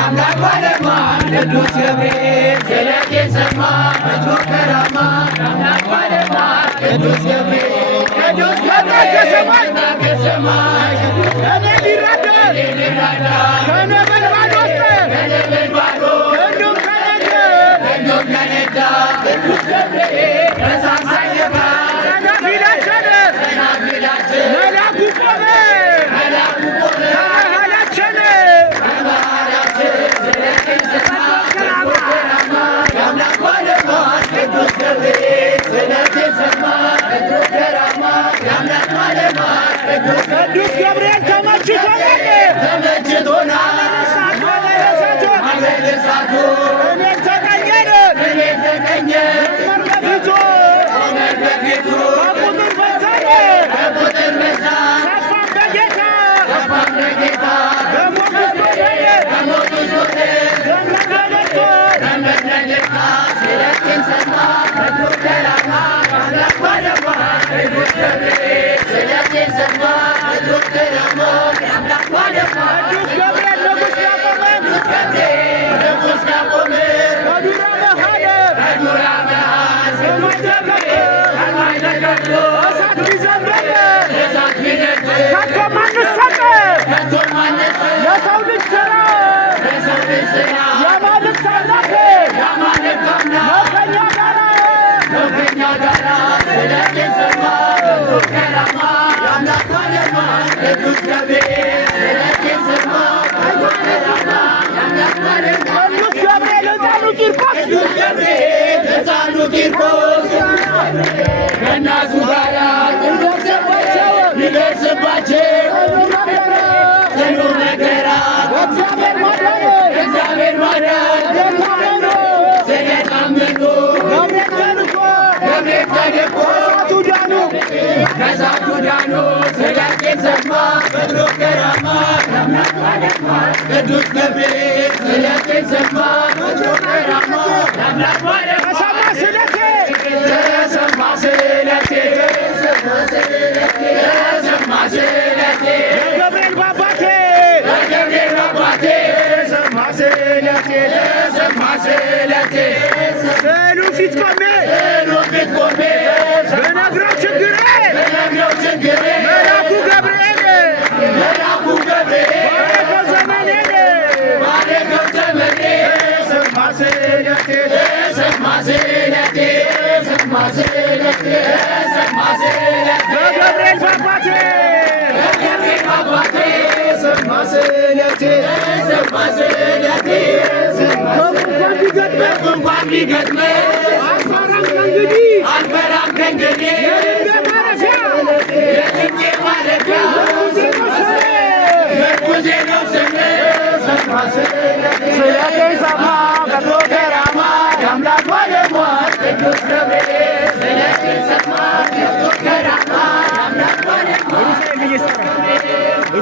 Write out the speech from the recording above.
የአምላክ ባለሟል ቅዱስ ገብርኤል ስለቴን ሰማ በእጁ ከራማ የአምላክ ባለሟል ቅዱስ ገብርኤል ከሰማይ ከኔ ሊራዳ ከነበልባል ውስጥ እንዲሁም ከነዳ ቅዱስ ገብርኤል በሳሳየካ ሰናፊላችን መላኩ ቆመ ከመሃላችን የአምላክ ባለሟል ቅዱስ ገብርኤል ስለቴን ሰማ በእጁ ከራማ የአምላክ ባለሟል ቅዱስ ገብርኤል ተመችቶናል አለሳቱ እኔን ተቀኘን ቆመን በፊቱ ከቁጥር በዛ ሰፋን በጌታ በሞት ውስጥ ሆነን ዘመን ለደርሶ ስለቴን ሰማ በእጁ ከራማ የአምላክ ባለሟል ቅዱስ ገብርኤል ስለቴን ሰማ በእጁ ከራማ የአምላክ ባለሟል ቅዱስ ገብርኤል ንጉሥ ያቆመን ንጉሥ ያቆመ በዱራ መሃል በዱራ መሃል ሰማይ ተከፍቶ እሳት ቢዘንበል እሳት ቢነድድ ከቶ ማንሰጥ ከቶ ማነሰ የሰው ልጅ ሥራ የሰው ልጅ ሥራ የአማልክት አምላክ የአማልክት አምላክ ነው ከእኛ ጋር ነው ከእኛ ጋር ስለቴን ሰማ በእጁ ከራማ የአምላክ ባለሟል ቅዱስ ገብርኤል ስለቴን ሰማ በእጁ ከራማ የአምላክ ባለሟል ቅዱስ ገብርኤል ሕፃኑ ቂርቆስ ቅዱስ ገብርኤል ሕፃኑ ቂርቆስ ከእናቱ ጋር ሊደርስባቸው ጽኑ መከራ እግዚአብሔር ማዳን ስለታመኑ ገብርኤል ተልኮ ከእሳቱ ዳኑ ስለቴን ሰማ በእጁ ከራማ የአምላክ ባለሟል ቅዱስ ገብርኤል ስለቴን ሰማ በእጁ ከራማ የአምላክ ባለሟል ተሰማ ስለቴ ተሰማ ስለቴ ተሰማ ስለቴ ገብርኤል ባባቴ በገብርኤል አባቴ ተሰማ ስለቴ ተሰማ ስለቴ ስዕሉ ፊት ቆሜ ስዕሉ ፊት ቆሜ በነግረው ችግሬ በነግረው ችግሬ መልአኩ ገብርኤል መልአኩ ገብርኤል ባረከው ዘመኔን ባረከው ዘመኔ ተሰማ ስለቴ ተሰማ ስለቴ ተሰማ ስለቴ ተሰማ ስለቴ በገብርኤል ባባቴ በገብርኤል አባቴ ተሰማ ስለቴ ተሰማ ስለቴ በጉንፋን ቢገጥመኝ በጉንፋን ቢገጥመኝ አልፈራም ከእንግዲህ አልፈራም ከእንግዲህ የልቤ ማረፊያ የልቤ ማረፊያ ምርኩዜ ነው ስሜ ስለቴን ሰማ በእጁ ከራማ የአምላክ ባለሟል ቅዱስ